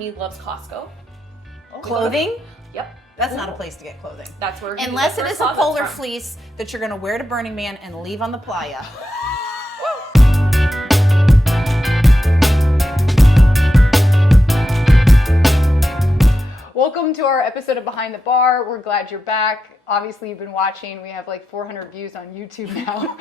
He loves Costco. Clothing? Yep. That's not a place to get clothing. That's where unless it is a polar fleece that you're going to wear to Burning Man and leave on the playa. Welcome to our episode of Behind the Bar. We're glad you're back. Obviously, you've been watching. We have like 400 views on YouTube now.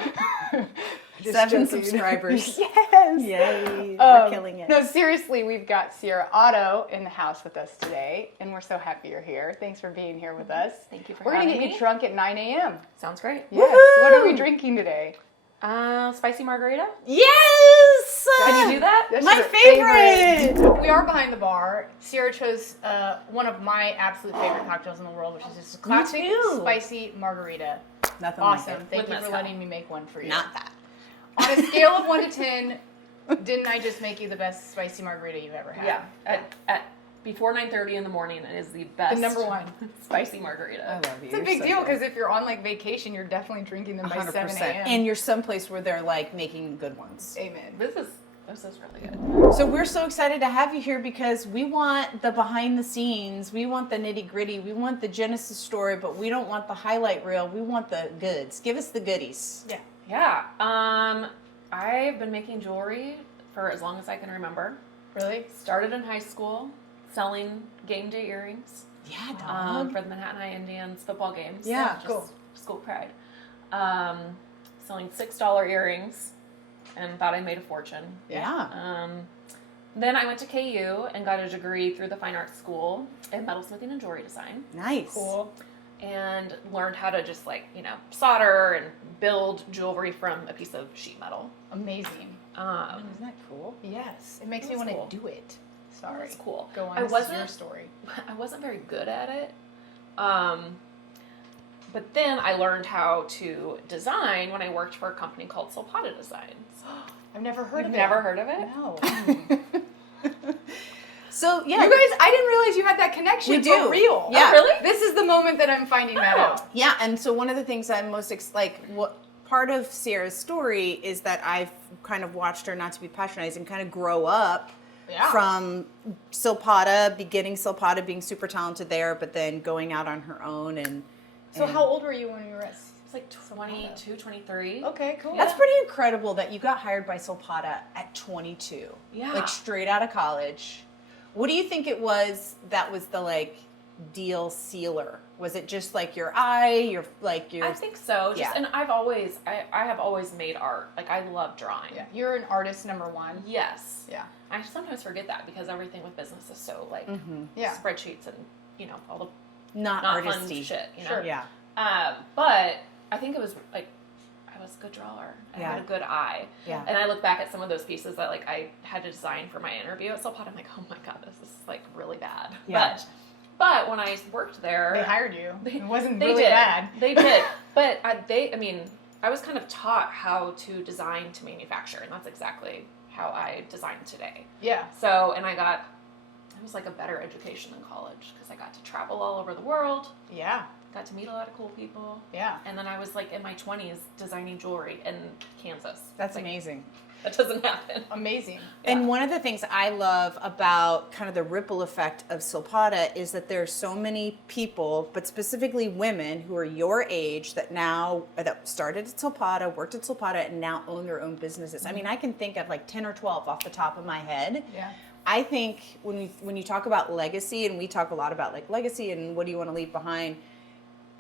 7 subscribers. Yes. Yay. We're killing it. No, seriously, we've got Sierra Otto in the house with us today, and we're so happy you're here. Thanks for being here with us. Thank you for We're having gonna get me. you drunk at 9 a.m. Sounds great. Yes. Woohoo! What are we drinking today? Spicy margarita. Yes! Can you do that? That's My your favorite! We are behind the bar. Sierra chose one of my absolute favorite cocktails in the world, which is just a classic too. spicy margarita. Nothing Awesome. like it. Thank With you for mezcal. letting me make one for you. Not that. On a scale of 1 to 10, didn't I just make you the best spicy margarita you've ever had? Yeah. At before 9:30 in the morning, it is the best. The number one. Spicy margarita. I love you. It's a big deal because if you're on like vacation, you're definitely drinking them by 7 a.m. And you're someplace where they're like making good ones. Amen. This is really good. So we're so excited to have you here because we want the behind the scenes, we want the nitty gritty, we want the Genesis story, but we don't want the highlight reel. We want the goods. Give us the goodies. Yeah. Yeah. I've been making jewelry for as long as I can remember. Really? Started in high school selling game day earrings. Yeah, dog. For the Manhattan High Indians football games. Yeah, just cool. School pride. Selling $6 earrings and thought I made a fortune. Yeah. Then I went to KU and got a degree through the Fine Arts School in metalsmithing and jewelry design. Nice. Cool. And learned how to just solder and build jewelry from a piece of sheet metal. Amazing. Isn't that cool? Yes. It makes It me was want to cool. do it. Sorry. That's cool. Go on. I This is wasn't your story. I wasn't very good at it. But then I learned how to design when I worked for a company called Solpata Designs. I've never heard You've of it. never heard of it? No. So, yeah. You guys, I didn't realize you had that connection. We do. For real. Yeah. Oh, really? This is the moment that I'm finding that out. Yeah, and so one of the things I'm most what part of Sierra's story is that I've kind of watched her, not to be patronizing, kind of grow up Yeah. from Silpata, beginning Silpata, being super talented there, but then going out on her own and. So how old were you when you were at? It's like 22, 23. Okay, cool. That's pretty incredible that you got hired by Silpata at 22. Yeah. Like straight out of college. What do you think it was that was the deal sealer? Was it just like your eye, your I think so. Yeah. And I have always made art. Like I love drawing. Yeah. You're an artist, number one. Yes. Yeah. I sometimes forget that because everything with business is so Yeah. spreadsheets and all the not not fun artisty shit. Sure. Yeah. But I think it was I was a good drawer. I Yeah. had a good eye. Yeah. And I look back at some of those pieces that I had to design for my interview at Silpata. I'm like, oh my god, this is really bad. Yeah. But when I worked there, They hired you. It wasn't they really did. bad. They did. But I was kind of taught how to design to manufacture, and that's exactly how I design today. Yeah. So, and it was like a better education than college because I got to travel all over the world, Yeah. got to meet a lot of cool people. Yeah. And then I was in my 20s designing jewelry in Kansas. That's Like, amazing. That doesn't happen. Amazing. And one of the things I love about kind of the ripple effect of Silpata is that there's so many people, but specifically women who are your age that started at Silpata, worked at Silpata, and now own their own businesses. I mean, I can think of 10 or 12 off the top of my head. Yeah. I think when you talk about legacy, and we talk a lot about legacy and what do you want to leave behind,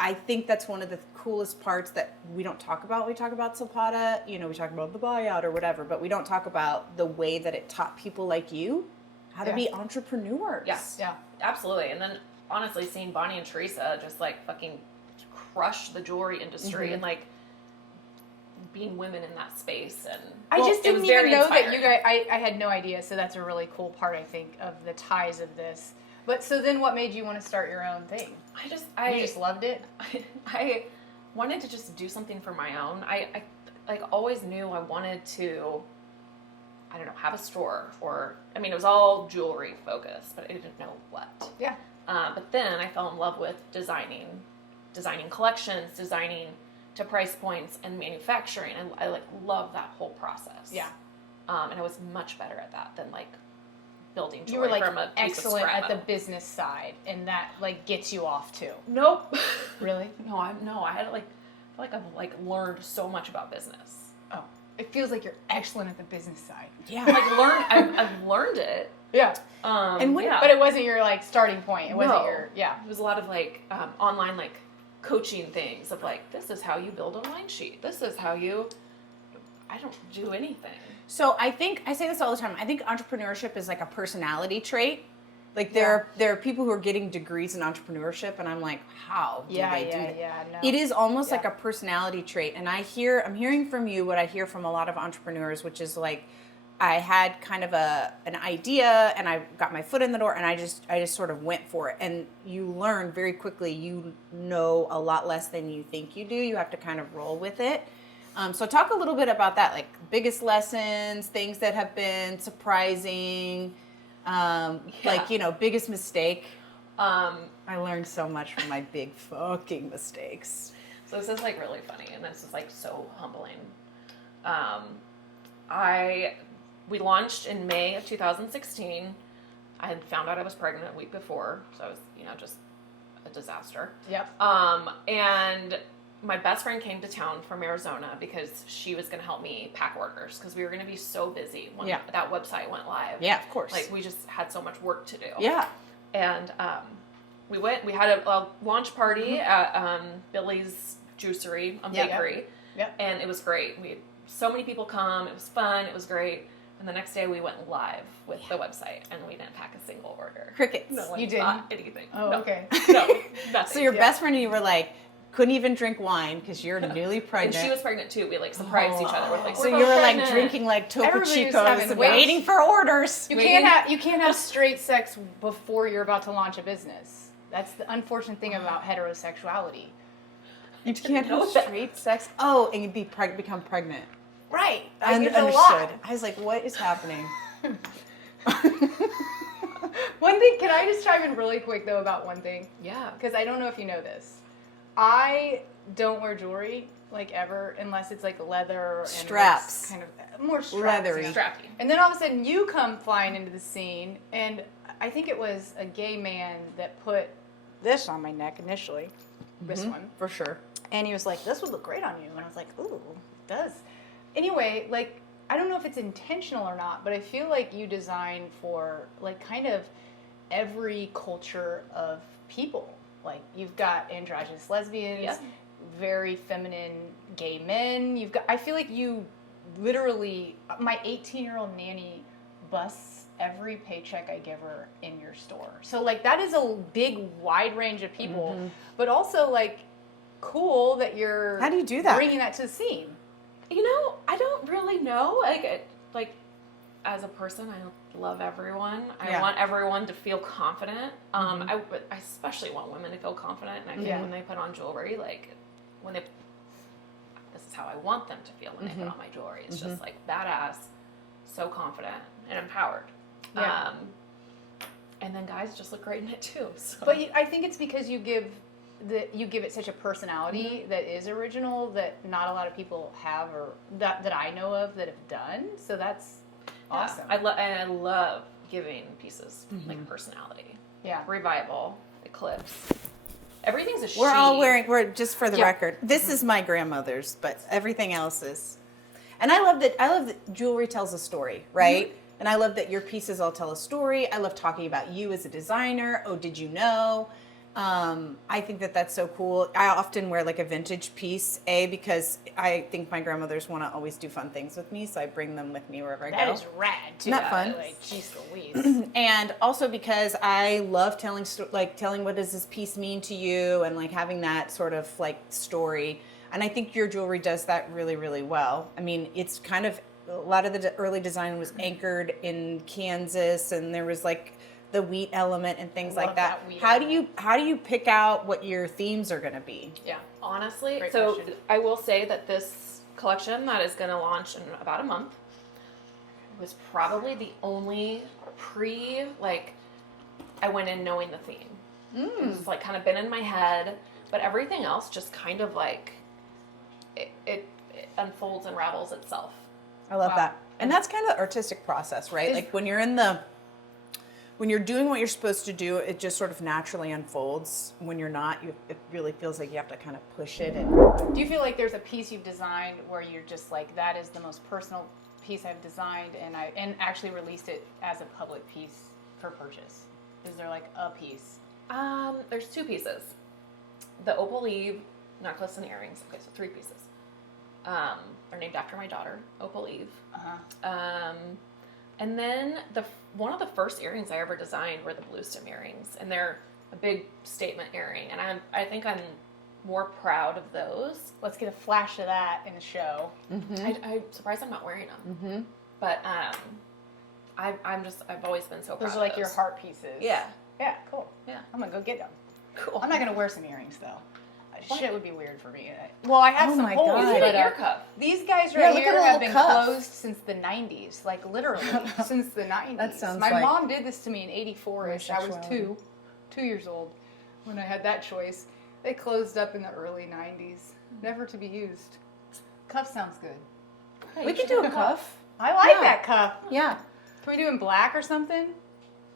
I think that's one of the coolest parts that we don't talk about. We talk about Silpata, we talk about the buyout or whatever, but we don't talk about the way that it taught people like you how to be entrepreneurs. Yes. Yeah. Absolutely. And then honestly, seeing Bonnie and Teresa just fucking crush the jewelry industry and being women in that space. And I just it was didn't very even know that inspiring. you guys, I had no idea. So that's a really cool part, I think, of the ties of this. But so then what made you want to start your own thing? You just loved it? I wanted to just do something for my own. I always knew I wanted to, have a store it was all jewelry focused, but I didn't know what. Yeah. But then I fell in love with designing collections, designing to price points and manufacturing. And I love that whole process. Yeah. And I was much better at that than building You were jewelry like from a piece of excellent scrap at the metal. business side, and that like gets you off too. Nope. Really? No, I had to like, I feel like I've like learned so much about business. Oh, it feels like you're excellent at the business side. Yeah. I've learned it. Yeah. And what- yeah. But it wasn't your like starting point. It wasn't your It was a lot of like online like coaching things of like, this is how you build a line sheet. This is how you. I don't do anything. So I think I say this all the time. I think entrepreneurship is like a personality trait. Like there are people who are getting degrees in entrepreneurship, and I'm like, how do they do that? No. It is almost like a personality trait, and I'm hearing from you what I hear from a lot of entrepreneurs, which is like, I had kind of an idea, and I got my foot in the door, and I just sort of went for it. And you learn very quickly. You know a lot less than you think you do. You have to kind of roll with it. So talk a little bit about that, like biggest lessons, things that have been surprising, like, biggest mistake. I learned so much from my big fucking mistakes. So this is like really funny, and this is like so humbling. We launched in May of 2016. I had found out I was pregnant a week before, so I was, just a disaster. Yep. And my best friend came to town from Arizona because she was going to help me pack orders because we were going to be so busy when that website went live. Yeah, of course. Like we just had so much work to do. Yeah. And we had a launch party at Billy's Juicery, a bakery. Yep. And it was great. We had so many people come. It was fun. It was great. And the next day we went live with the website and we didn't pack a single order. Crickets. No one You didn't? bought anything. Oh, No. okay. No, nothing. So your best friend and you were like, couldn't even drink wine because you're newly And pregnant. she was pregnant too. We like surprised each other with like. So we're you both were like pregnant. drinking like Topo Everybody was Chicos having and weight. waiting for orders. You can't have straight sex before you're about to launch a business. That's the unfortunate thing about heterosexuality. You can't know have that. straight sex. Oh, and you'd become pregnant. Right. Understood. I was like, what is happening? One thing, can I just chime in really quick though about one thing? Yeah. Because I don't know if you know this. I don't wear jewelry like ever unless it's like leather and Straps. it's kind of more straps, Leathery. Strappy. And then all of a sudden you come flying into the scene, and I think it was a gay man that put this on my neck initially, this one, For sure. and he was like, "This would look great on you," and I was like, "Ooh, it does." Anyway, like I don't know if it's intentional or not, but I feel like you design for like kind of every culture of people. Like you've got androgynous lesbians, Yeah. very feminine gay men. I feel like you literally, my 18-year-old nanny busts every paycheck I give her in your store. So like that is a big wide range of people, but also like cool that you're How do you do that? bringing that to the scene. I don't really know. Like as a person, I love everyone. I want everyone to feel confident. I especially want women to feel confident, and I think when they put on jewelry, like this is how I want them to feel when they put on my jewelry. It's just like badass, so confident and empowered. Yeah. And then guys just look great in it too. So. But I think it's because you give it such a personality that is original that not a lot of people have, or that I know of that have done. So that's awesome. I love giving pieces like personality. Yeah. Revival, Eclipse. Everything's a she. We're just for the Yeah. record. This is my grandmother's, but everything else is. And I love that jewelry tells a story, right? And I love that your pieces all tell a story. I love talking about you as a designer. Oh, did you know? I think that's so cool. I often wear like a vintage piece, because I think my grandmothers want to always do fun things with me, so I bring them with me wherever I go. That is rad too. Isn't that fun? Like, geez Louise. And also because I love telling what does this piece mean to you, and like having that sort of like story. And I think your jewelry does that really, really well. I mean, it's kind of, a lot of the early design was anchored in Kansas, and there was like the wheat element and things like that. How do you pick out what your themes are going to be? Yeah, honestly. Great So question. I will say that this collection that is going to launch in about a month was probably the only I went in knowing the theme. It's like kind of been in my head, but everything else just kind of like it unfolds and unravels itself. I love Wow. that. And that's kind of the artistic process, right? Like when you're in the when you're doing what you're supposed to do, it just sort of naturally unfolds. When you're not, it really feels like you have to kind of push it. And Do you feel like there's a piece you've designed where you're just like, that is the most personal piece I've designed, and actually released it as a public piece for purchase? Is there like a piece? There's 2 pieces. The opal Eve necklace and earrings. Okay, so 3 pieces. Are named after my daughter, Opal Eve. And then one of the first earrings I ever designed were the blue stem earrings, and they're a big statement earring, and I think I'm more proud of those. Let's get a flash of that in the show. I'm surprised I'm not wearing them. But I've always been so proud. Those are like of your those. heart pieces. Yeah. Yeah, cool. Yeah. I'm gonna go get them. Cool. I'm not gonna wear some earrings though. Shit would be weird for me. Well, I have Oh some my holes, God. You need but an ear cuff. these guys Yeah, right look at here a have little been cuff. closed since the 90s, like literally since the 90s. That sounds My like mom did this to me in 84-ish. I was homosexuality. 2 years old when I had that choice. They closed up in the early 90s, never to be used. Cuff sounds good. Hey, we you could should do a have cuff. I like Yeah. that cuff. Yeah. Can we do it in black or something?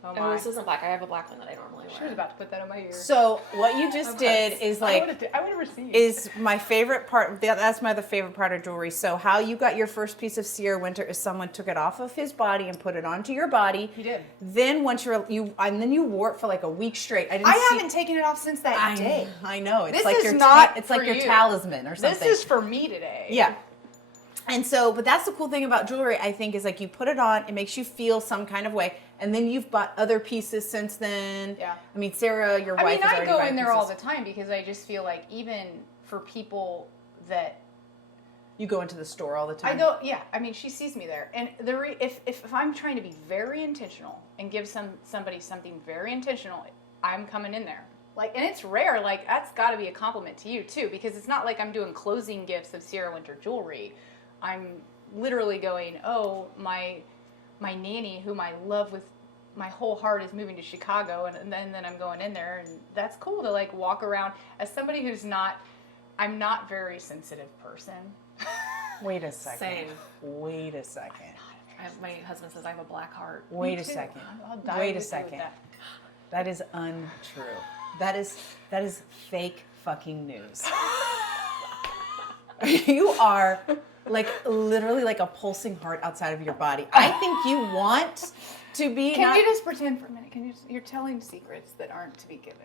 Oh Oh, my! this isn't black. I have a black one that I normally She wear. was about to put that in my ear. So what you just did is I like would have received. is my favorite part. That's my other favorite part of jewelry. So how you got your first piece of Sierra Winter is someone took it off of his body and put it onto your body. He did. Then once and then you wore it for like a week straight. I haven't taken it off since that day. I know. It's This like is your not it's like for your you. talisman or something. This is for me today. Yeah. And so, but that's the cool thing about jewelry, I think, is like you put it on, it makes you feel some kind of way, and then you've bought other pieces since then. Yeah. I mean, Sarah, your wife, is I already go buying in there all pieces. the time because I just feel like even for people that You go into the store all the time. I go, yeah. I mean, she sees me there, and if I'm trying to be very intentional and give somebody something very intentional, I'm coming in there. Like, and it's rare. Like, that's got to be a compliment to you too, because it's not like I'm doing closing gifts of Sierra Winter jewelry. I'm literally going, oh, my nanny, whom I love with my whole heart, is moving to Chicago, and then I'm going in there, and that's cool to like walk around as somebody who's not. I'm not a very sensitive person. Wait a second. Same. Wait a second. My husband says I have a black heart. Wait Me a too. second. I'll dive Wait with a you second. with that. That is untrue. That is fake fucking news. You are like literally like a pulsing heart outside of your body. I think you want to be. Can you just pretend for a minute? You're telling secrets that aren't to be given.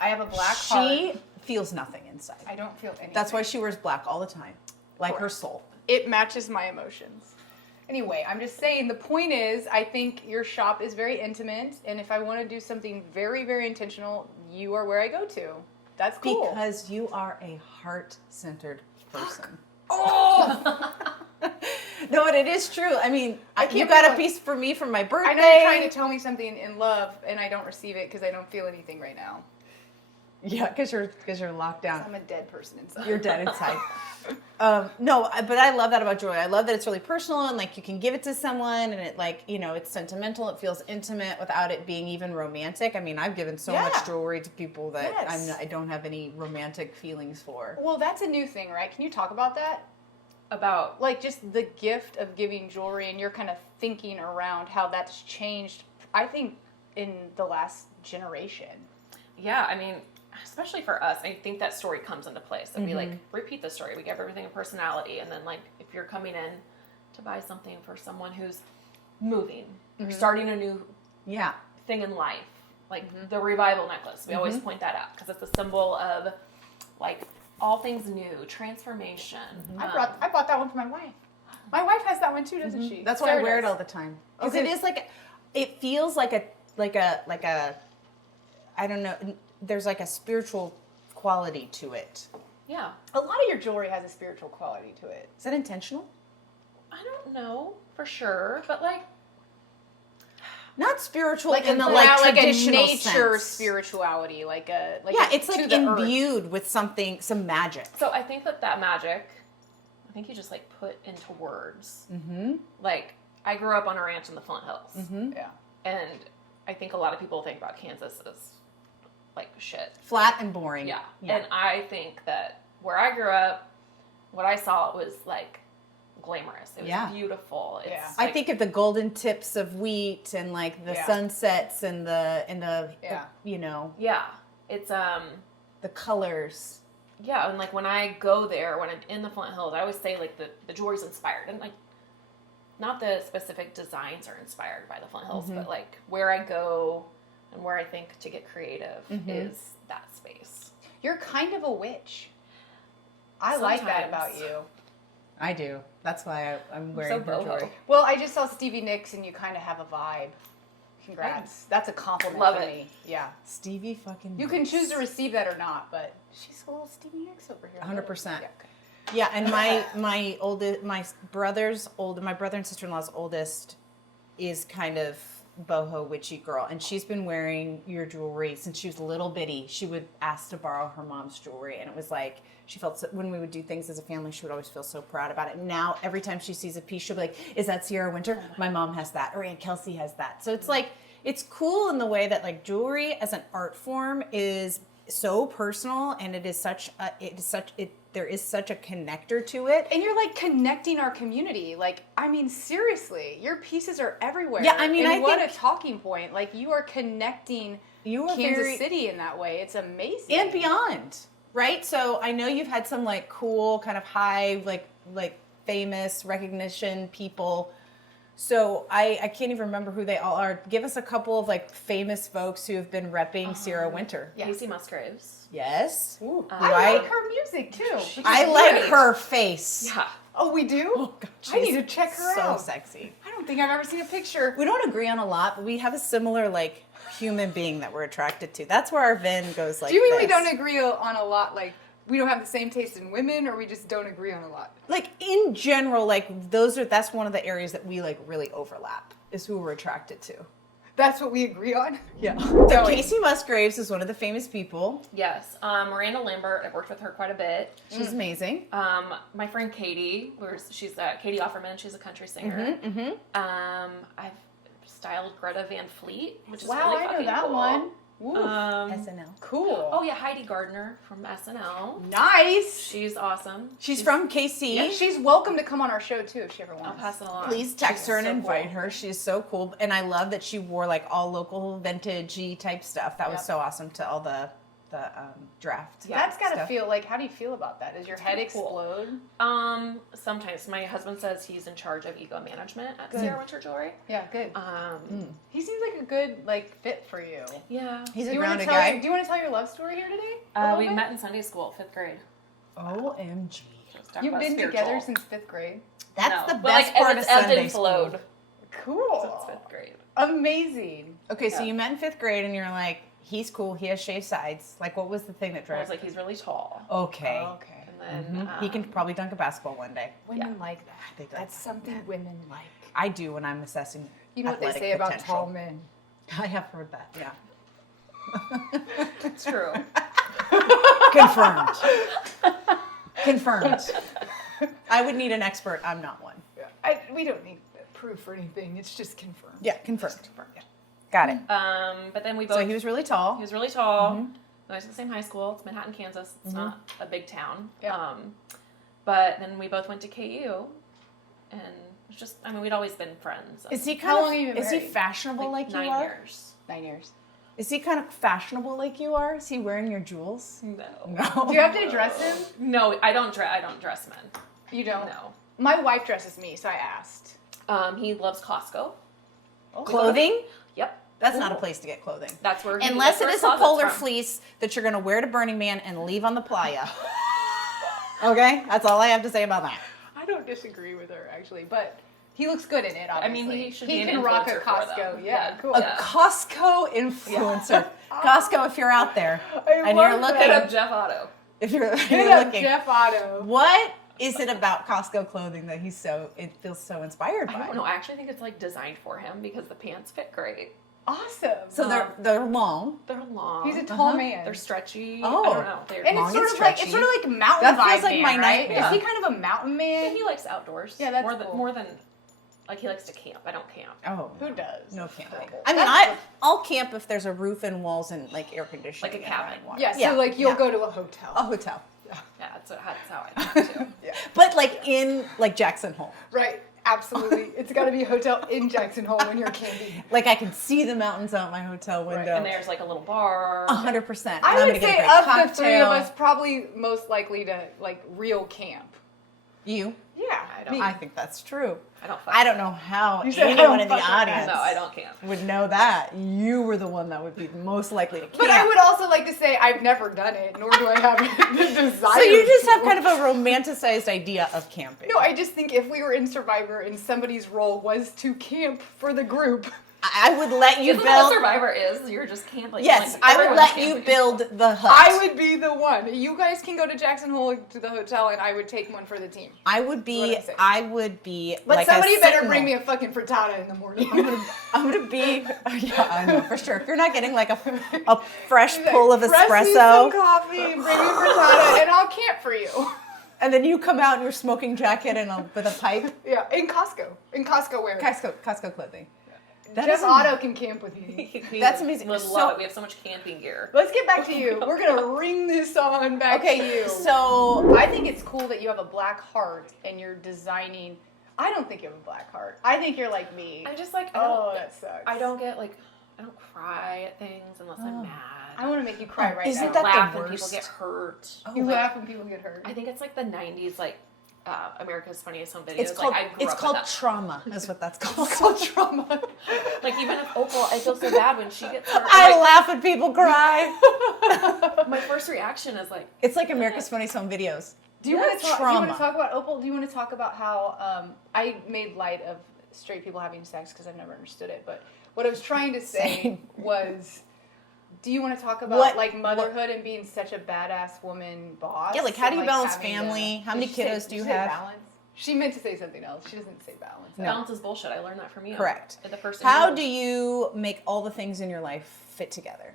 I have a black heart. She feels nothing inside. I don't feel anything. That's why she wears black all the time, like her Correct. soul. It matches my emotions. Anyway, I'm just saying, the point is, I think your shop is very intimate, and if I want to do something very, very intentional, you are where I go to. That's cool. Because you are a heart-centered person. Oh! No, and it is true. I mean, can't you got feel a it. piece for me for my birthday. I know you're trying to tell me something in love, and I don't receive it because I don't feel anything right now. Yeah, because you're locked down. I'm a dead person inside. You're dead inside. No, but I love that about jewelry. I love that it's really personal and like you can give it to someone and it like, you know, it's sentimental. It feels intimate without it being even romantic. I mean, I've given so much jewelry to people that Yes. I don't have any romantic feelings for. Well, that's a new thing, right? Can you talk about that? About Like just the gift of giving jewelry and your kind of thinking around how that's changed, I think, in the last generation. yeah, I mean, especially for us, I think that story comes into place. That we like repeat the story. We give everything a personality, and then like if you're coming in to buy something for someone who's moving, or starting a new Yeah. thing in life, like the revival necklace, we always point that out because it's a symbol of like all things new, transformation. I bought that one for my wife. My wife has that one too, doesn't she? That's why Sarah I wear it does. all the time. Because Okay. it is like, it feels like a, I don't know, there's like a spiritual quality to it. Yeah, A lot of your jewelry has a spiritual quality to it. Is that intentional? I don't know for sure, but like Not spiritual Like in a, the like like a traditional nature sense. spirituality, like a Yeah, it's to like the earth. imbued with something, some magic. so. I think that magic, I think you just like put into words. Mm-hmm. Like I grew up on a ranch in the Flint Hills. Mm-hmm. Yeah. And I think a lot of people think about Kansas as like shit. Flat and boring. Yeah. And I think that where I grew up, what I saw was like glamorous. It was Yeah. beautiful. It's Yeah. I like, think of the golden tips of wheat and like the Yeah. sunsets and the Yeah. you know, yeah, it's the colors. yeah, and like when I go there, when I'm in the Flint Hills, I always say like the jewelry's inspired, and like not the specific designs are inspired by the Flint Hills, but like where I go and where I think to get creative is that space. You're kind of a witch. I like that Sometimes. about you. I do. That's why I'm wearing So her boho. jewelry. Well, I just saw Stevie Nicks, and you kind of have a vibe. Congrats. That's a compliment Love for it. me. Yeah. Stevie fucking. You can choose to receive that or not, but she's a little Stevie Nicks over here. 100%. Yeah, okay. Yeah, and my brother and sister-in-law's oldest is kind of boho witchy girl, and she's been wearing your jewelry since she was little bitty. She would ask to borrow her mom's jewelry, and it was like she felt so, when we would do things as a family, she would always feel so proud about it. Now every time she sees a piece, she'll be like, "Is that Sierra Winter? My mom has that, or Aunt Kelsey has that." So it's like it's cool in the way that like jewelry as an art form is so personal, and there is such a connector to it. And you're like connecting our community. Like, I mean, seriously, your pieces are everywhere. Yeah, I mean, and I what think- a talking point. Like, you are connecting You are Kansas very- City in that way. It's amazing. And beyond, right? So I know you've had some like cool kind of high like famous recognition people. So I can't even remember who they all are. Give us a couple of like famous folks who have been repping Sierra Winter. Yeah. Casey Musgraves. Yes. Ooh, Do I like her music too. I She's like great. her face. Yeah. Oh, we do? Oh God, I need she's to check her so out. sexy. I don't think I've ever seen a picture. We don't agree on a lot, but we have a similar like human being that we're attracted to. That's where our Venn goes like Do you mean we this. don't agree on a lot? Like, we don't have the same taste in women, or we just don't agree on a lot? Like in general, like that's one of the areas that we like really overlap is who we're attracted to. That's what we agree on? Yeah. So So Casey Musgraves is one of the famous people. Yes. Miranda Lambert. I've worked with her quite a bit. She's amazing. My friend Katie, she's Katie Offerman. She's a country singer. I've styled Greta Van Fleet, which is Wow, really I know fucking that cool. one. Ooh, SNL. cool. Oh yeah, Heidi Gardner from SNL. Nice. She's awesome. She's from KC. Yeah, she's welcome to come on our show too if she ever I'll wants. pass it along. Please text She's her and so invite cool. her. She's so cool. And I love that she wore like all local vintage-y type stuff. That was Yep. so awesome to all the draft. That's gotta stuff. feel like. How do you feel about that? Does your head pretty cool. explode? Sometimes my husband says he's in charge of ego management at Good. Sierra Winter Jewelry. Yeah, good. He seems like a good fit for you. Yeah. He's Do a you want grounded to tell? guy. Do you want to tell your love story here today? A little We bit? met in Sunday school, 5th grade. OMG. Let's talk You've about been spiritual. together since 5th grade. That's No, the but, best like, part of it's ebbed Sunday and school. flowed Cool. since 5th grade. Amazing. Okay, so Yeah. you met in 5th grade and you're like, he's cool, he has shaved sides. Like, what was the thing that I drove was like, he's really tall. Okay. Okay. And then He can probably dunk a basketball one day. Women like that. They do. That's something women like. I do when I'm assessing You know what they athletic say about potential. tall men. I have heard that, yeah. it's true. Confirmed. Confirmed. I would need an expert. I'm not one. We don't need proof or anything. It's just confirmed. Yeah, confirmed. Yeah. Got it. But then we both. So he was really tall. He was really tall. We went to the same high school. It's Manhattan, Kansas. It's not a big town. Yeah. But then we both went to KU, and it was just, we'd always been friends. Is he How kind long have you of been is he married? fashionable like you 9 are? years. 9 years. Is he kind of fashionable like you are? Is he wearing your jewels? No. No. Do you have to address him? No, I don't dress men. You don't? No. My wife dresses me, so I asked. He loves Costco. Clothing? Yep. That's not a place to get clothing. That's where he Unless it that's is where a his closet's polar from. fleece that you're going to wear to Burning Man and leave on the playa. Okay? That's all I have to say about that. I don't disagree with her, actually, but he looks good in it, obviously. I mean, he should be an can rock a influencer for Costco. them. Yeah, Yeah. cool. A Yeah. Costco influencer. Costco, if you're out there and you're love looking, Hit that. up Jeff Otto. if you're, Hit you're up looking, Jeff Otto. what is it about Costco clothing that it feels so inspired by? I don't know. I actually think it's like designed for him because the pants fit great. Awesome. So they're long. They're long. He's a tall man. They're stretchy. Oh. I don't know. They're and long it's sort and of like stretchy. mountain That vibe feels like man, my right? nightmare. Is he kind of a mountain man? he likes outdoors. Yeah, that's more than cool. more than like he likes to camp. I don't camp. Oh, Who does? no camping. Horrible. I mean, That's I'll camp if thef there's a roof and walls and like air conditioning, Like a and cabin. running water. Yeah, so like you'll yeah. go to a hotel. A hotel. Yeah, that's how I think too. Yeah. But like in like Jackson Hole. Right. Absolutely. It's got to be a hotel in Jackson Hole when you're camping. Like I can see the mountains out my hotel window. And there's like a little bar. 100%. I would say of the three of cocktail. us, probably most likely to like real camp. You? Yeah. I think that's true. I I don't know how You said I anyone don't in the fuck with audience No, I don't camp. would know that. You were the one that would be most likely to camp. But I would also like to say I've never done it, nor do I have the desire. So you just have to. kind of a romanticized idea of camping. No, I just think if we were in Survivor and somebody's role was to camp for the group. I would let you Isn't that what build. Survivor is? You're just camping. Yes, like, I would everyone's let you camping. build the hut. I would be the one. You guys can go to Jackson Hole to the hotel, and I would take one for the team. I would be. That's what I would be. But like somebody a better sentinel. bring me a fucking frittata in the morning. I'm gonna be. Yeah, I know for sure. If you're not getting like a fresh pull of Press me some espresso, coffee, bring me frittata, and I'll camp for you. and then you come out in your smoking jacket and with a pipe. Yeah, in Costco wear. Costco clothing. That Jeff is Otto can camp with me. That's amazing. We love So- it. We have so much camping gear. Let's get back to you. We're gonna ring this on back to Okay, you. so I think it's cool that you have a black heart and you're designing. I don't think you have a black heart. I think you're like me. I just like. Oh, that sucks. I don't get like. I don't cry at things unless I'm mad. I want to make you cry right isn't now. that the laugh when worst? people get hurt. You Like, laugh when people get hurt. I think it's like the '90s, like America's Funniest Home Videos. it's called. Like, I grew It's up called with that. trauma. Is what that's called. It's called trauma. Like even if Opal, I feel so bad when she gets hurt. I Like, laugh when people cry. my first reaction is like, It's like America's Funniest Home Videos. Do you want to talk? trauma. Do you want to talk about Opal? Do you want to talk about how I made light of straight people having sex because I've never understood it? But what I was trying to say Same. was, do you want to talk about What- like motherhood and being such a badass woman boss? Yeah, like how do you and, balance having family? How Did many she say- kiddos do did you she say have? Balance? She meant to say something else. She doesn't say balance. balance is bullshit. I learned that from you. Correct. At the first. How interview. do you make all the things in your life fit together?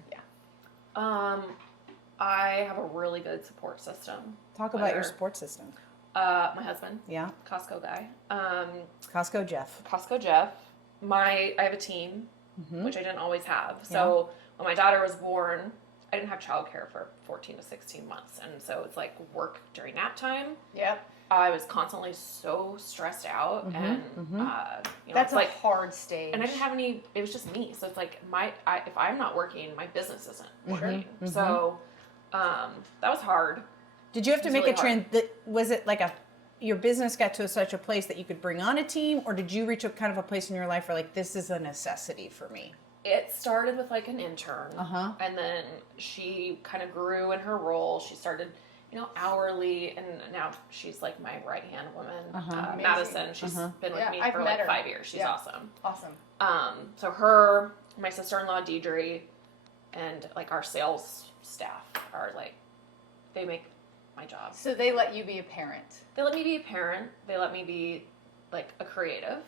I have a really good support system. Talk about your Whether- support system. My husband, Yeah. Costco guy. Costco Jeff. Costco Jeff. I have a team, which I didn't always have. So when my daughter was born, I didn't have childcare for 14 to 16 months, and so it's like work during nap time. Yep. I was constantly so stressed out, and you know, That's it's like, a hard stage. and I didn't have any. It was just me, so it's like if I'm not working, my business isn't working. So that was hard. Did you have to It's make really a was it like your business got to such a place that you could bring on a team, or did you reach a kind of a place in your life where like this is a necessity for me? It started with like an intern, Uh-huh. and then she kind of grew in her role. She started, hourly, and now she's like my right hand woman, Amazing. Madison. She's been with Yeah, me I've for met like her. 5 years. She's Yeah. awesome. Awesome. So her, my sister-in-law Deidre, and like our sales staff are like, they make my job. So they let you be a parent. They let me be a parent. They let me be like a creative,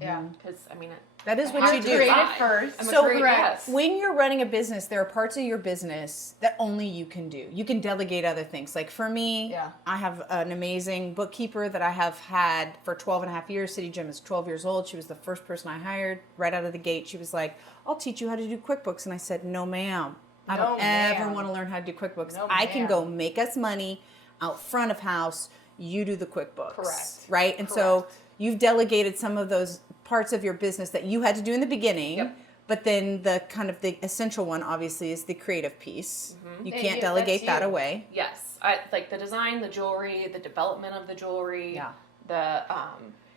Yeah. because I mean, That is what have you to do. create Creative it first. I'm a So creative, yes. when you're running a business, there are parts of your business that only you can do. You can delegate other things. Like for me, Yeah. I have an amazing bookkeeper that I have had for 12 and a half years. City Jim is 12 years old. She was the first person I hired right out of the gate. She was like, I'll teach you how to do QuickBooks. And I said, no, ma'am. I No, don't ever ma'am. want to learn how to do QuickBooks. No, I can ma'am. go make us money out front of house. You do the QuickBooks. Correct. Right? And so Correct. you've delegated some of those parts of your business that you had to do in the beginning. Yep. But then the kind of the essential one, obviously, is the creative piece. You And can't you- delegate that's that you. away. Yes, I like the design, the jewelry, the development of the jewelry. Yeah. The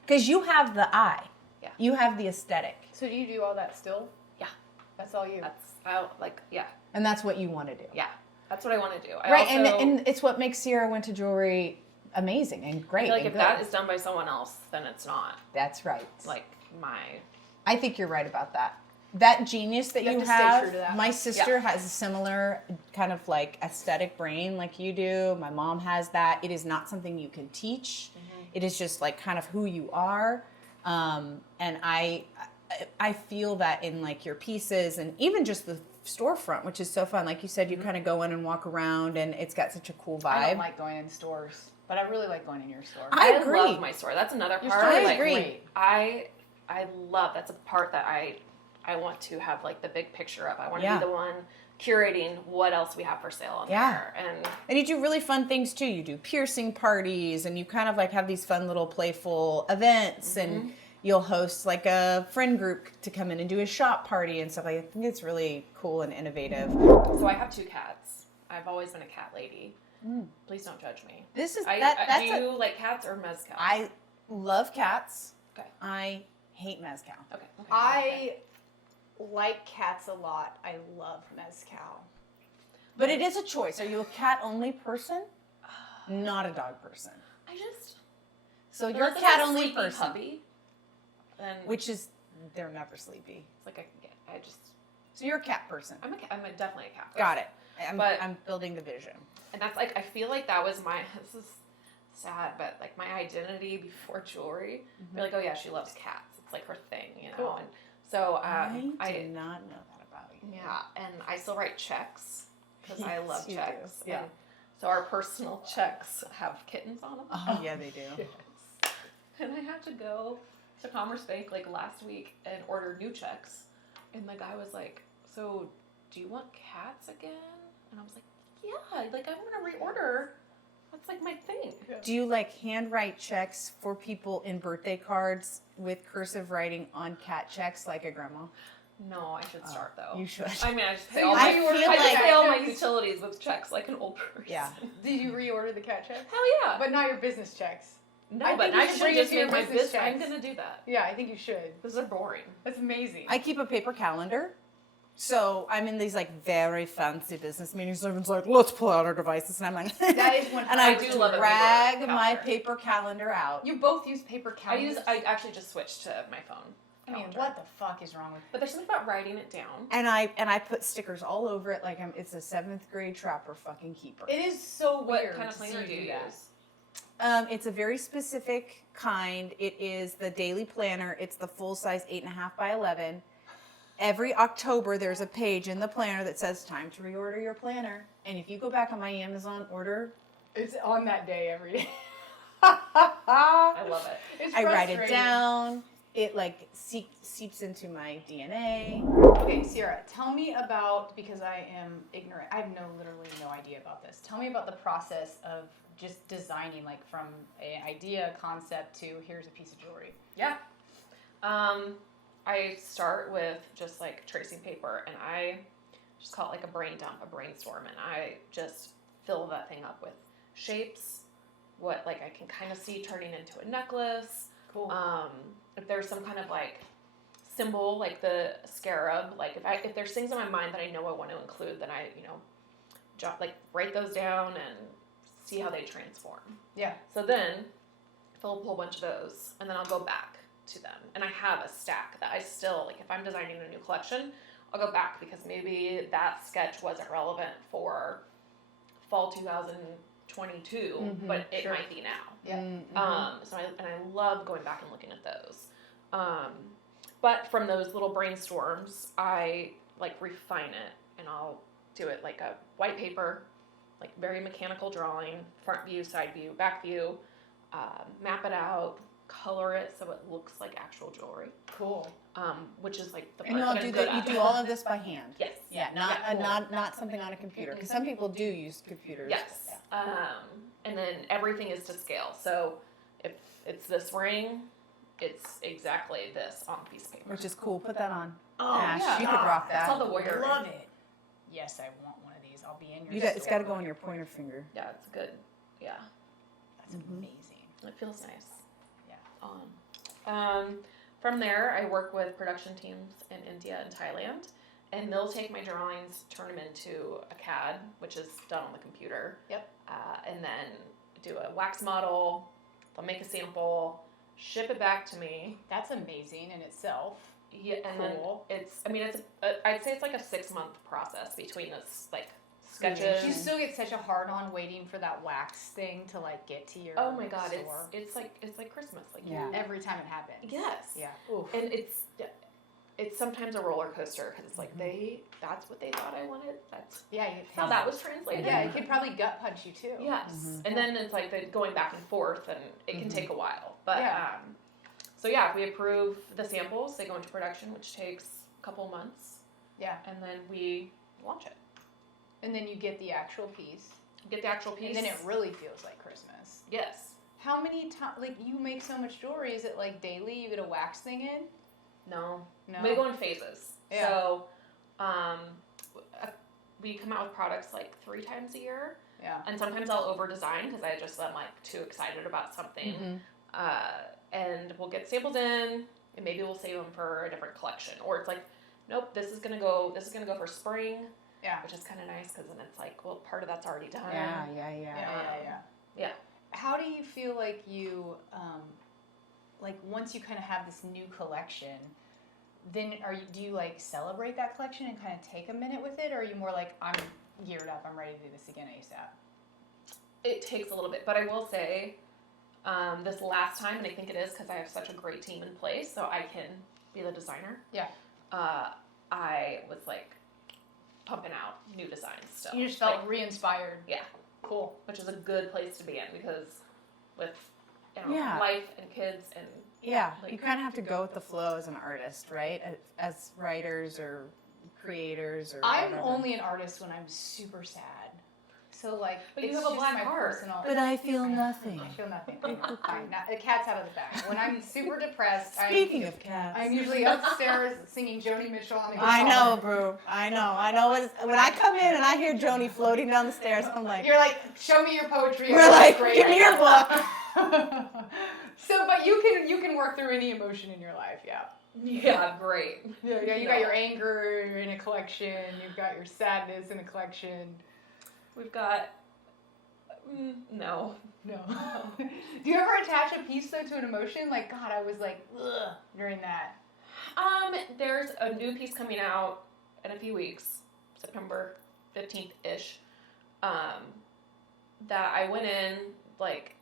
Because you have the eye. Yeah. You have the aesthetic. So do you do all that still? yeah, That's all you. And that's what you want to do. yeah. That's what I want to do. I Right. also, And it's what makes Sierra Winter Jewelry amazing and I great. feel like and if good. that is done by someone else, then it's not That's right. like my. I think you're right about that. That genius that You have you to stay have, true to that. my sister Yeah. has a similar kind of like aesthetic brain like you do. My mom has that. It is not something you can teach. It is just like kind of who you are. And I feel that in like your pieces and even just the storefront, which is so fun. Like you said, you kind of go in and walk around and it's got such a cool vibe. I don't like going in stores, but I really like going in your store. I agree. love my store. That's another Your part. store is like, great. I love. That's a part that I want to have like the big picture of. I want to Yeah. be the one curating what else we have for sale on there. And you do really fun things too. You do piercing parties, and you kind of like have these fun little playful events, and you'll host like a friend group to come in and do a shop party and stuff. I think it's really cool and innovative. So I have 2 cats. I've always been a cat lady. Please don't judge me. This is do you like cats or mezcal? I love cats. Okay. I hate mezcal. Okay. I like cats a lot. I love mezcal. But it is a choice. Are you a cat only person? Not a dog person. So you're a Unless it's cat a only sleepy person. puppy, then Which is, they're never sleepy. it's like I just So you're a cat person. I'm definitely a cat person. Got it. But- I'm building the vision. And that's like I feel like that was this is sad, but like my identity before jewelry. You're like, oh yeah, she loves cats. It's like her thing, you know. Cool. And so I did not know that about you. yeah, and I still write checks because I Yes, love you checks. do. Yeah. And so our personal checks have kittens on them. Oh, yeah, they do. And I had to go to Commerce Bank like last week and order new checks. And the guy was like, so do you want cats again? And I was like, yeah, like I'm gonna reorder. That's like my thing. Do you like handwrite checks for people in birthday cards with cursive writing on cat checks like a grandma? No, I should start though. You should. I mean, I just pay So all you my, reorder I just the pay all my checks? utilities with checks like an old person. Yeah. Did you reorder the cat checks? Hell yeah. But not your business checks. No, I but think you I should should bring it just to your make my business business. I'm checks. gonna do that. Yeah, I think you should. This is boring. That's amazing. I keep a paper calendar. So I'm in these like very fancy business meetings. Everyone's like, let's pull out our devices. And I'm like, That is one. and I do love a drag paper my calendar. paper calendar out. You both use paper calendars. I actually just switched to my phone. I mean, calendar. what the fuck is wrong with But there's something about writing it down. And I put stickers all over it like it's a 7th grade trapper fucking keeper. It is so What weird. kind of to planner see do you that. use? It's a very specific kind. It is the daily planner. It's the full size 8.5 by 11. Every October, there's a page in the planner that says time to reorder your planner. And if you go back on my Amazon order, It's on that day every day. I love it. It's I write it frustrating. down. It like seeps into my DNA. Okay, Sierra, tell me about, because I am ignorant. I have literally no idea about this. Tell me about the process of just designing, like from an idea, concept to here's a piece of jewelry. Yeah. I start with just like tracing paper, and I just call it like a brain dump, a brainstorm, and I just fill that thing up with shapes, what like I can kind of see turning into a necklace. Cool. If there's some kind of like symbol, like the scarab, like if there's things in my mind that I know I want to include, then I write those down and see how they transform. Yeah. So then fill a whole bunch of those, and then I'll go back to them. And I have a stack that I still, like if I'm designing a new collection, I'll go back because maybe that sketch wasn't relevant for fall 2022, but it sure. might be now. Yeah. So I love going back and looking at those. But from those little brainstorms, I like refine it, and I'll do it like a white paper, like very mechanical drawing, front view, side view, back view, map it out, color it so it looks like actual jewelry. Cool. Which is like the And part you that I'm do good that. at. You do all of this by hand. Yes. Yeah, not something on a computer. Because some people do use computers. Yes. And then everything is to scale. So if it's this ring, it's exactly this on a piece of paper. Which is cool. Put that on. Oh, Ash, yeah. you could rock That's that. all the warrior ring. Love it. Yes, I want one of these. I'll be in your It's got to go on your pointer finger. Yeah, it's good. Yeah. That's amazing. It feels nice. Yeah. From there, I work with production teams in India and Thailand, and they'll take my drawings, turn them into a CAD, which is done on the computer. Yep. And then do a wax model. They'll make a sample, ship it back to me. That's amazing in itself. Yeah, and Cool. then I'd say it's like a 6-month process between this like sketches. Do you still get such a hard on waiting for that wax thing to like get to your Oh my god, store? it's like Christmas, like Yeah. Every time it happens. yes, Yeah. Oof. and it's sometimes a roller coaster because it's like that's what they thought I wanted. That's Yeah. how that was translated. Yeah, it could probably gut punch you too. Yes, and then it's like the going back and forth, and it can take a while. But Yeah. so yeah, if we approve the samples, they go into production, which takes a couple months, Yeah. and then we launch it. And then you get the actual piece. Get the actual piece. And then it really feels like Christmas. Yes. How many times, like, you make so much jewelry, is it like daily you get a wax thing in? No. No. We go in phases. Yeah. So, we come out with products like 3 times a year. Yeah. And sometimes I'll over design because I'm like too excited about something. And we'll get samples in and maybe we'll save them for a different collection. Or it's like, nope, this is gonna go for spring. Yeah. Which is kind of nice because then it's like, well, part of that's already done. Yeah. How do you feel like you, like once you kind of have this new collection, then do you like celebrate that collection and kind of take a minute with it, or are you more like, I'm geared up, I'm ready to do this again ASAP? It takes a little bit, but I will say, this last time, and I think it is because I have such a great team in place, so I can be the designer. Yeah. I was like pumping out new designs still. You just felt like, re-inspired. Yeah. Cool. Which is a good place to be in because with Yeah. life and kids and like, you kind of have to go with the flow as an artist, right? As writers or creators or I'm whatever. only an artist when I'm super sad. So like, But you it's have a just black my heart. personal. But I feel nothing. I feel nothing. Fine. Now, the cat's out of the bag. When I'm super depressed, Speaking of cats. I'm usually upstairs singing Joni Mitchell on the guitar. I know, bro. I know. When I come in and I hear Joni floating down the stairs, I'm like, You're like, show me your poetry. we're like, Great. give me your book. So, but you can work through any emotion in your life, yeah. yeah, great. Yeah, you got your anger in a collection. You've got your sadness in a collection. We've got no. No. Do you ever attach a piece though to an emotion? Like, God, I was like, ugh, during that. There's a new piece coming out in a few weeks, September 15th-ish, that I went in, like,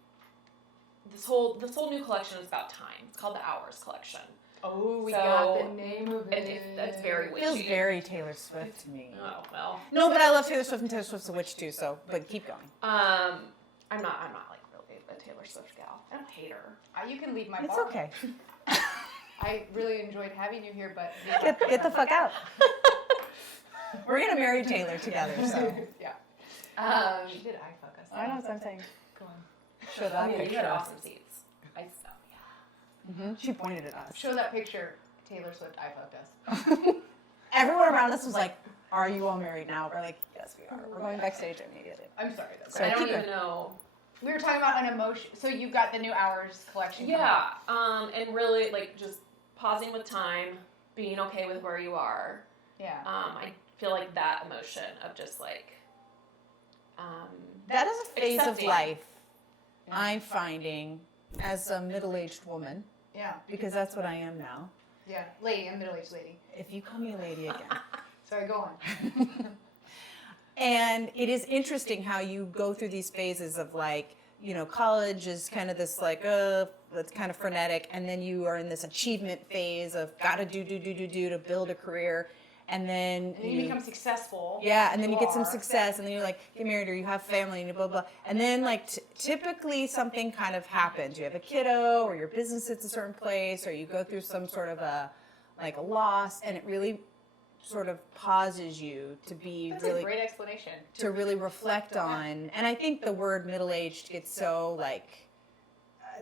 this whole new collection is about time. It's called the Hours Collection. Oh, we So, got the name of it. That's very witchy. Feels very Taylor Swift to me. Oh, well. No, but I love Taylor Swift and Taylor Swift's a witch too, so, but keep going. I'm not like really a Taylor Swift gal. I don't hate her. You can leave my It's bar. okay. I really enjoyed having you here, but Get the fuck out. We're going to marry Taylor together, so. Yeah. She did eye fuck us. I know what I'm saying. Go on. Show that You picture. had awesome seats. She pointed at us. Show that picture. Taylor Swift eye fucked us. Everyone around us was like, are you all married now? We're like, yes, we are. We're going backstage immediately. I'm sorry though. So I don't keep even going. know. We were talking about an emotion. So you've got the new Hours collection. coming Yeah, out. and really like just pausing with time, being okay with where you are. Yeah. I feel like that emotion of just like, That is a phase of Accepting. life I'm finding as a middle-aged woman, Yeah. because that's what I am now. Yeah. Lady, I'm a middle-aged lady. If you call me a lady again. Sorry, go on. And it is interesting how you go through these phases of like, you know, college is kind of this like, that's kind of frenetic. And then you are in this achievement phase of gotta do to build a career. And then And you become successful. yeah, and then you get some are. success, and then you like get married or you have family and blah blah. And then like typically something kind of happens. You have a kiddo, or your business hits a certain place, or you go through some sort of a loss, and it really sort of pauses you to be That's really a great explanation. to really reflect on. And I think the word middle-aged gets so like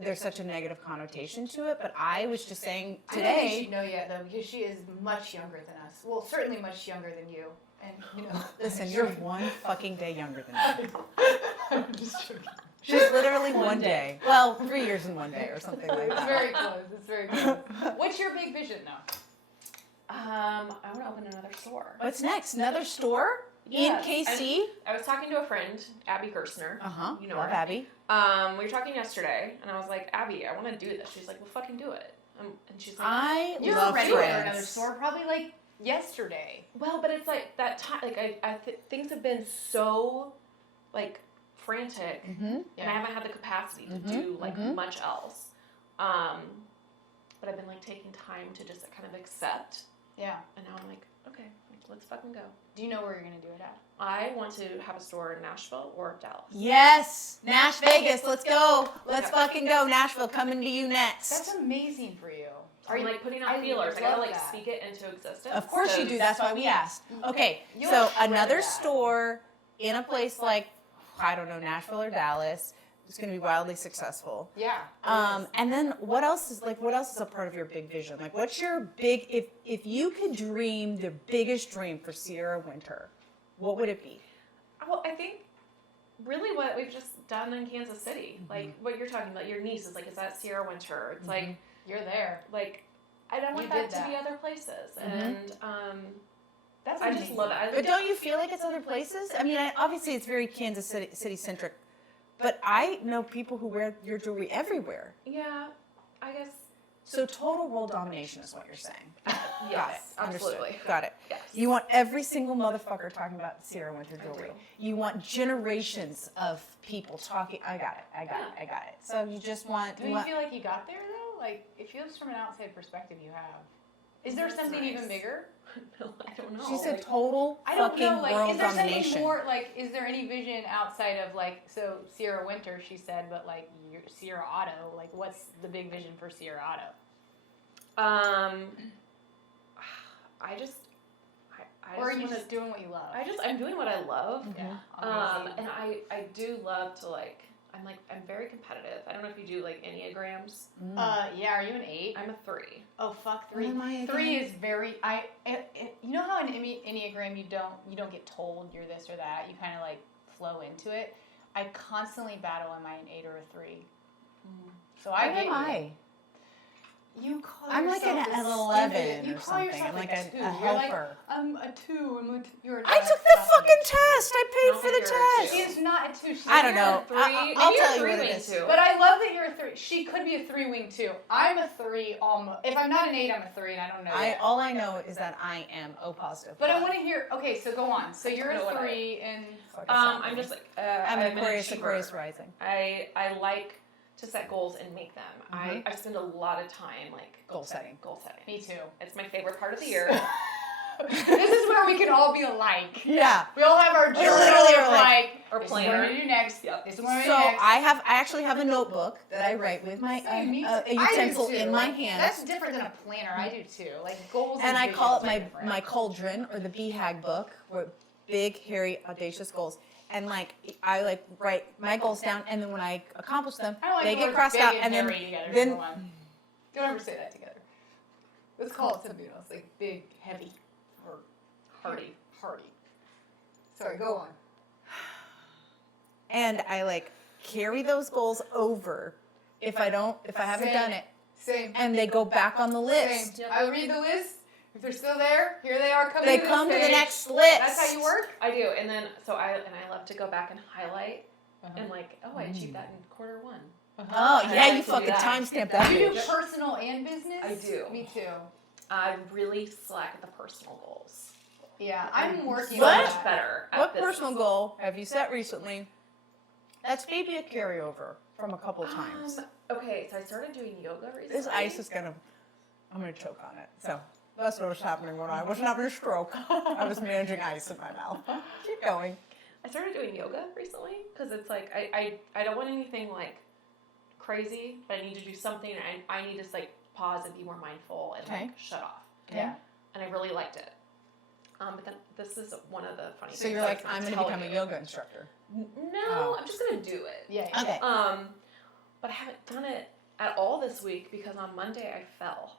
there's such a negative connotation to it. But I was just saying I don't think today. she'd know yet though, because she is much younger than us. Well, certainly much younger than you. And you know. Listen, you're one fucking day younger than me. I'm just joking. Just literally one day. Well, 3 years in one day or something like It's that. very close. It's very close. What's your big vision now? I want to open another store. What's next? Another store Yes, in KC? I was talking to a friend, Abby Gerstner. Uh-huh. You know Love her. Abby. We were talking yesterday, and I was like, Abby, I want to do this. She's like, well, fucking do it. And she's like, I You're love ready for friends. another store, probably like yesterday. well, but it's like that time. Like things have been so like frantic, and I haven't had the capacity to do like much else. But I've been like taking time to just kind of accept, Yeah. and now I'm like, okay, let's fucking go. Do you know where you're gonna do it at? I want to have a store in Nashville or Dallas. Yes! Nash Vegas, let's go. Let's fucking go. Nashville, coming to you next. That's amazing for you. Are you like putting out I feelers? I love gotta like that. speak it into existence. Of course you do. That's why we asked. Okay, You'll so shred another that. store in a place like, I don't know, Nashville or Dallas, it's going to be wildly successful. Yeah. And then what else is a part of your big vision? Like, what's your big, if you could dream the biggest dream for Sierra Winter, what would it be? Well, I think really what we've just done in Kansas City, like what you're talking about, your niece is like, is that Sierra Winter? It's like, you're there. like, I don't want You that did to be that. other places. And That's I just amazing. love it. But don't you feel like it's other places? I mean, obviously it's very Kansas City centric, but I know people who wear your jewelry everywhere. Yeah, I guess. So total world domination is what you're saying. Yes, Understood. absolutely. Got it. Yes. You want every single motherfucker talking about Sierra Winter I jewelry. do. You want generations of people talking. I got it. So you just want. Do you feel like you got there though? Like it feels from an outside perspective you have. Is there That's something nice. even bigger? No, I don't know. She said Like, total I don't fucking know. Like, world is there domination. something more? Like, is there any vision outside of like so Sierra Winter? She said, but like Sierra Otto. Like, what's the big vision for Sierra Otto? I just Or are you wanna- just doing what you love? I'm doing what I love. Yeah. And I do love to like, I'm very competitive. I don't know if you do like Enneagrams. Yeah. Are you an 8? I'm a 3. Oh fuck 3. What am I 3 again? is very. You know how in Enneagram you don't get told you're this or that. You kind of like flow into it. I constantly battle. Am I an 8 or a 3? So I What get am I? You call I'm like yourself an a 11 stupid- you or call something. yourself I'm like a a 2. a You're like, helper. I'm a 2. You're a I took the fucking test. I paid don't for the think you're a test. two. She's not a 2. She's I don't you're a know. 3. I'll Maybe tell you're you a what it 3 is. wing too. But I love that you're a 3. She could be a 3 wing too. I'm a 3 almost. If I'm not an 8, I'm a 3, and I don't know. yet. All I know is that I am O positive. But I want to hear. Okay, so go on. So you're know a what 3, and I'm just like I'm an an Aquarius achiever. rising. I like to set goals and make them. I spend a lot of time like Goal setting. me too. It's my favorite part of the year. This is where we can all be alike. Yeah. We all have our journal literally are of like- like, Or this is what planner. we do next. Yep. This is what we do So next. I actually have a notebook that I write with my Same, me too. a I do utensil too. in my Like, hand. That's different than a planner. I do too. Like goals. And I call it visions are different. my cauldron or the BHAG book, where big, hairy, audacious goals. And like I like write my goals down, and then when I accomplish them, I don't like they the get words crossed big out, and and then hairy together. then Number one. Don't ever say that together. Let's call it something else, like big, heavy, or Hardy. Hardy. Sorry, go on. and I like carry those goals over if I haven't Same. done it, Same. and they go back on the Same. list. I read the list. If they're still there, here they are coming. They to come to this the page. next list. That's how you work. I do, and then I love to go back and highlight and like, oh, I achieved that in quarter 1. Oh I yeah, like you to do fucking that. timestamp that. You do bitch. personal and business. I do. Me too. I really slack at the personal goals. Yeah, I'm working So What? on much that. better. At What business. personal goal have you set recently? That's maybe a carryover from a couple times. Okay, so I started doing yoga recently. This ice is I'm gonna choke on it. So that's what was happening when I wasn't having a stroke. I was managing ice in my mouth. Keep going. I started doing yoga recently because it's like I don't want anything like crazy, but I need to do something. And I need to like pause and be more mindful and Okay. like shut off. Yeah. And I really liked it. But then this is one of the funny So things. you're I like, was I'm gonna tell become a you. yoga instructor. No, Oh. I'm just gonna do it. Yeah. yeah. Okay. But I haven't done it at all this week because on Monday I fell.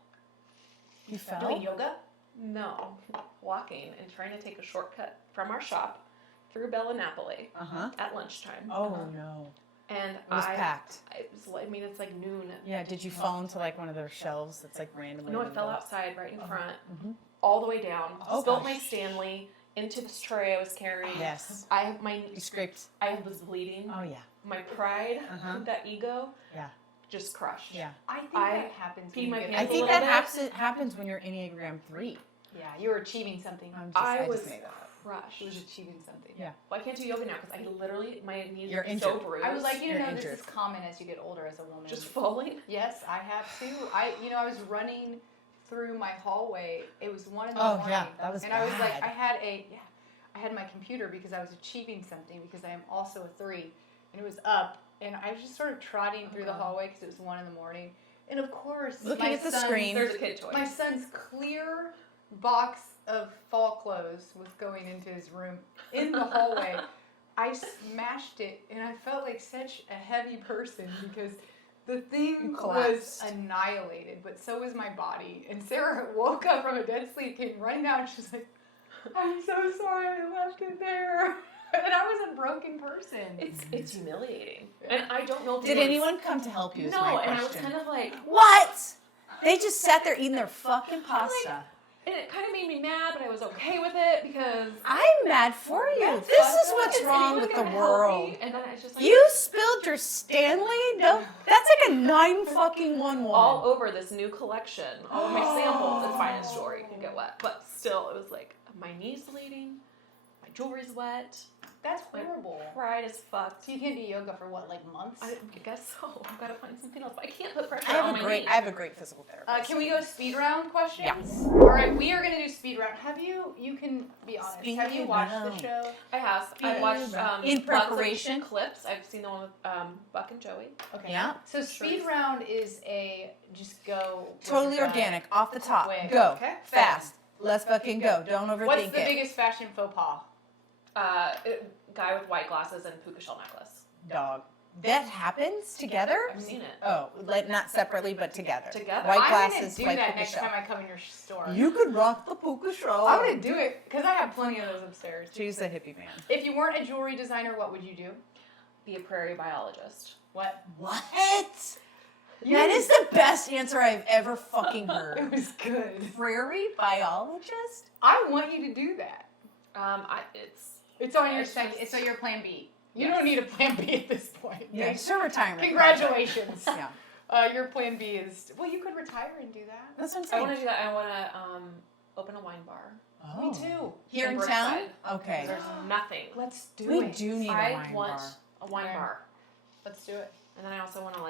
You fell? Doing yoga. No, walking and trying to take a shortcut from our shop through Bella Napoli Uh-huh. at lunchtime. Oh no. And It was packed. I mean, it's like noon. Yeah, did you fall into like one of those shelves that's like randomly? No, in I the fell middle? outside right in front, Mhm. all the way down. Oh, Spilt gosh. my Stanley into this tray I was carrying. Yes. I You scraped. I was bleeding. Oh yeah. My pride, Uh-huh. that ego, Yeah. just crushed. Yeah. I think I that happens. peed when you my get pants I a think little that bit. happens when you're Enneagram 3. Yeah, you're achieving something. I I just was made that up. crushed. She was achieving something. Yeah. Well, I can't do yoga now because I literally my knees You're are so injured. bruised. I was like, You're this injured. is common as you get older as a woman. just falling. Yes, I have too. I was running through my hallway. It was 1 in the Oh, morning. yeah, that was and I was like, bad. I had my computer because I was achieving something because I am also a 3, and it was up, and I was just sort of trotting through the hallway because it was 1 in the morning, and of course, Looking my at the son- screen. There's a kid toy. My son's clear box of fall clothes was going into his room in the hallway. I smashed it, and I felt like such a heavy person because the thing You was collapsed. annihilated, but so was my body. And Sarah woke up from a dead sleep, came running out, and she's like, I'm so sorry I left it there. And I was a broken person. It's humiliating, and I don't know. If Did anyone come to help you? Is No, my and I was question. kind of like, What? They just sat there eating their fucking pasta. and it kind of made me mad, but I was okay with it because I'm mad for you. That's This fucked is up. what's Is wrong anyone with the gonna help world. me? And then I just like You spilled your Stanley? No, that's like a 9-fucking-1-1. all over this new collection, all of my samples. It's fine in store, you can get wet, but still, it was like my knees bleeding, my jewelry's wet, That's horrible. pride is fucked. So you can't do yoga for what, like months? I guess so. I've got to find something else. I can't put pressure I on have my a great, knees. I have a great physical therapist. Can we go speed round questions? Yeah. All right, we are going to do speed round. You can be honest, Speed have you watched round. the show? I have. I watched In lots of preparation? clips. I've seen the one with Buck and Joey. Okay. Yeah. So speed round is a just go. with Totally your gut. organic, off the top. Quick. Go. Okay. Fast. Let's fucking go. Don't overthink What's the it. biggest fashion faux pas? Guy with white glasses and puka shell necklace. Dog. That happens together? I've seen it. Oh, like not separately, but together. Together. White I'm glasses, gonna do white that puka next shell. time I come in your store. You could rock the puka shell. I'm gonna do it because I have plenty of those upstairs. She's a hippie man. If you weren't a jewelry designer, what would you do? Be a prairie biologist. What? What? That is the best answer I've ever fucking It heard. was good. Prairie biologist? I want you to do that. It's on your It's second. just- It's on your plan B. You Yes. don't need a plan B at this point. Yeah, it's a retirement. Congratulations. project. Yeah. Your plan B is well. You could retire and do that. That's what I'm I saying. want to do that. I want to open a wine bar. Oh. Me too. Here in Brookside. town? Okay. There's nothing. Let's do We it. do need a I wine want bar. a wine Where? bar, Let's do it. and then I also want to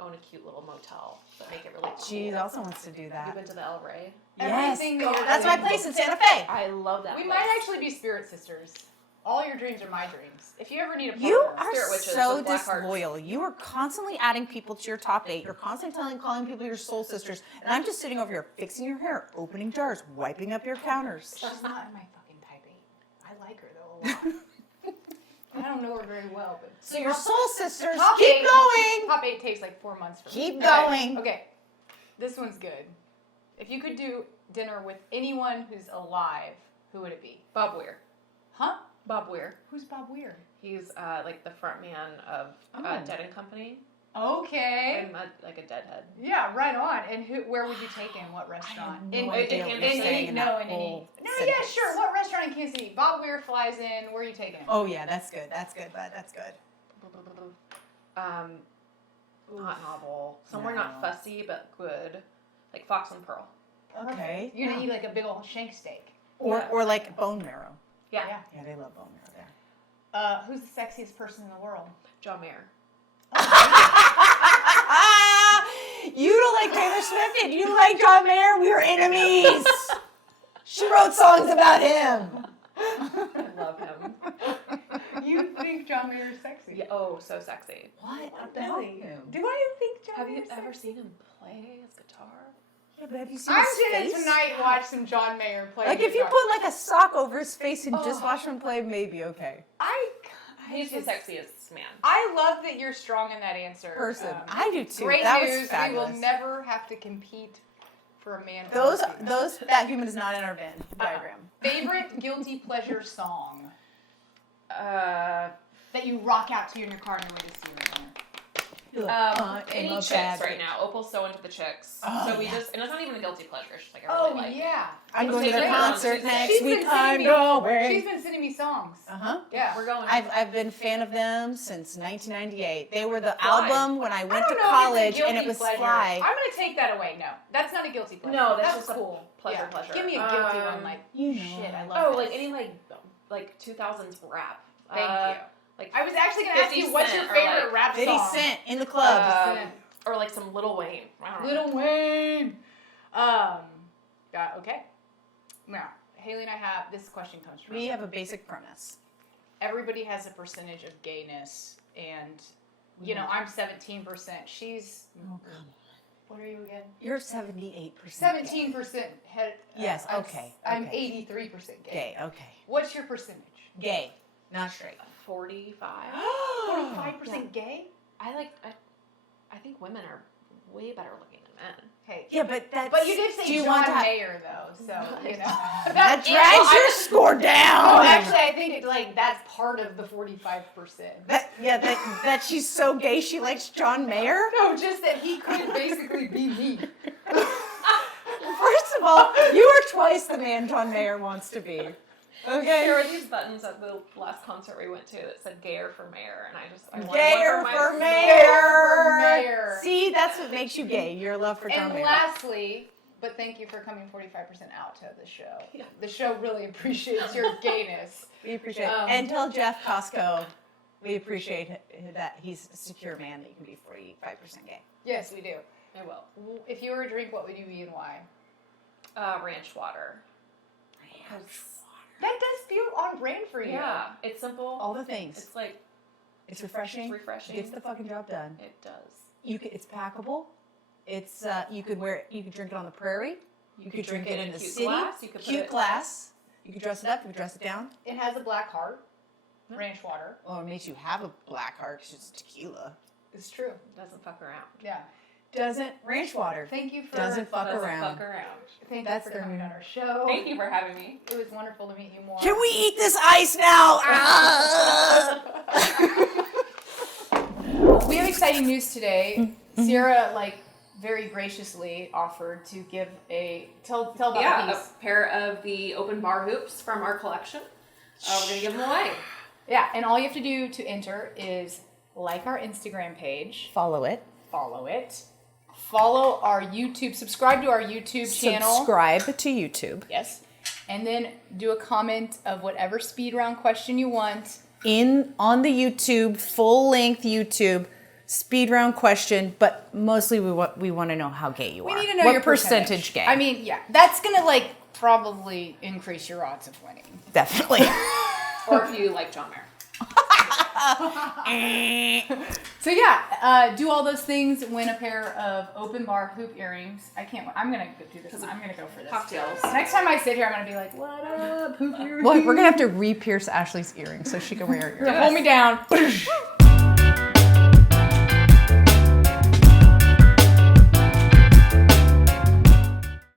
own a cute little motel, but make it really cool. She also wants to do You've that. been to the El Rey? Yes. Everything that you're That's my doing. place in Santa Fe. I love that. We place. might actually be spirit sisters. All your dreams are my dreams. If you ever need a partner, You are Spirit witches so with black hearts. disloyal. You are constantly adding people to your top 8. You're constantly calling people your soul sisters. And I'm just sitting over here fixing your hair, opening jars, wiping up your counters. she's not in my fucking type 8. I like her though a lot. I don't know her very well, but So your soul sisters, Top keep 8. going. Top 8 takes like 4 months for me. Keep Okay. going. Okay, this one's good. If you could do dinner with anyone who's alive, who would it be? Bob Weir. Huh? Bob Weir. Who's Bob Weir? He's like the front man of Oh. Dead and Company. Okay. I'm like a deadhead. Yeah, right on. And where would you take him? What restaurant? no in idea what you're saying in that whole No, sentence. yeah, sure. What restaurant in Kansas City? Bob Weir flies in. Where are you taking him? Oh, yeah, that's good. That's good, bud. That's good. Hot novel. Somewhere No. not fussy but good. Like Fox and Pearl. Okay. You're gonna eat like a big old shank steak. Or like bone marrow. Yeah. Yeah, they love bone marrow there. Who's the sexiest person in the world? John Mayer. You don't like Taylor Swift and you like John Mayer. We are enemies. She wrote songs about him. I love him. You think John Mayer is sexy? Yeah, oh, so sexy. What Really? him? Do I think John Have you Mayer's ever sexy? seen him play his guitar? Yeah, but have you seen I'm his gonna face? tonight watch some John Mayer play. Like if you guitar. put like a sock over his face and just Oh. watch him play, maybe okay. He's the just- sexiest man. I love that you're strong in that answer. Person, I do too. Great That news. was We fabulous. will never have to compete for a man. That human is not in our Venn diagram. Favorite guilty pleasure song Uh, that you rock out to in your car on your way to see your dinner. any I'm a chicks bad right bitch. now. Opal's so into the chicks. Oh, so we yeah. just, and it's not even a guilty pleasure. It's just like I Oh really like. yeah. I'm going to Take the it on concert Tuesday. next She's been week. sending I'm me- going. She's been sending me songs. Uh-huh. Yeah. We're going. I've been a fan of them since 1998. They were the Fly. album when I I went don't to know if college it's a and it guilty was pleasure. Fly. I'm gonna take that away. No, that's not a guilty pleasure. No, that's just a cool. pleasure, pleasure. Give me a guilty one, like you know. shit. I love. Oh, this. like any like 2000s rap. Thank you. Like I was actually gonna ask 50 you what's your Cent or, favorite like, rap 50 song. Cent in the club. or like some Lil Wayne. I don't know. Little Wayne. Okay. Now, Hailee and I have this question comes from. We have a basic premise. Everybody has a percentage of gayness, and you know I'm 17%. She's. Oh, come on. What are you again? You're 78%. 17% head. Yes, okay, I'm okay. 83% gay. Gay, okay. What's your percentage? Gay. Not straight. 45. 45% gay? I think women are way better looking than men. Hey. Yeah, but that's... But you did say do you John want to have- Mayer, though, so, you know. That drags your score down. No, actually, I think it's like that's part of the 45%. That she's so gay she likes John Mayer? No, just that he could basically be me. First of all, you are twice the man John Mayer wants to be. Okay. There were these buttons at the last concert we went to that said "Gayer for Mayor," and I want Gayer one for my- Mayor. See, that's what makes you gay. Your love for John And Mayer. lastly, but thank you for coming 45% out to the show. Yeah. The show really appreciates your gayness. We appreciate it. And tell Jeff Costco we appreciate that he's a secure man that you can be 45% gay. Yes, we do. I will. If you were a drink, what would you be and why? Ranch water. That does feel on brand for you. Yeah, it's simple. All the things. It's like It's refreshing. It's refreshing. Gets the fucking job done. it does. It's packable. It's you could wear it. You could drink it on the prairie. You could drink it in the cute city. glass. You could put Cute it- glass. You could dress it up. You could dress it down. It has a black heart. Ranch water. Or it makes you have a black heart because it's tequila. It's true. Doesn't fuck around. Yeah. Doesn't ranch water. Thank you for Doesn't fuck Doesn't around. fuck around. Thank That's you for their coming new- on our show. Thank you for having me. It was wonderful to meet you more. Can we eat this ice now? We have exciting news today. Sierra, very graciously offered to give tell about the Yeah, piece. a pair of the open bar hoops from our collection. We're gonna give them away. Yeah, and all you have to do to enter is like our Instagram page, Follow it. follow it, follow our YouTube, subscribe to our YouTube channel. Subscribe to YouTube. Yes. And then do a comment of whatever speed round question you want. On the YouTube, full length YouTube speed round question, but mostly we want to know how gay you are. We need to know what your percentage gay. I mean, yeah, that's gonna probably increase your odds of winning. Definitely. Or if you like John Mayer. So yeah, do all those things. Win a pair of open bar hoop earrings. I'm gonna go do this. I'm gonna go for this. Cocktails. Next time I sit here, I'm gonna be like, "What up, hoop earrings?" Well, we're gonna have to re-pierce Ashley's earrings so she can wear her earrings. Hold me down.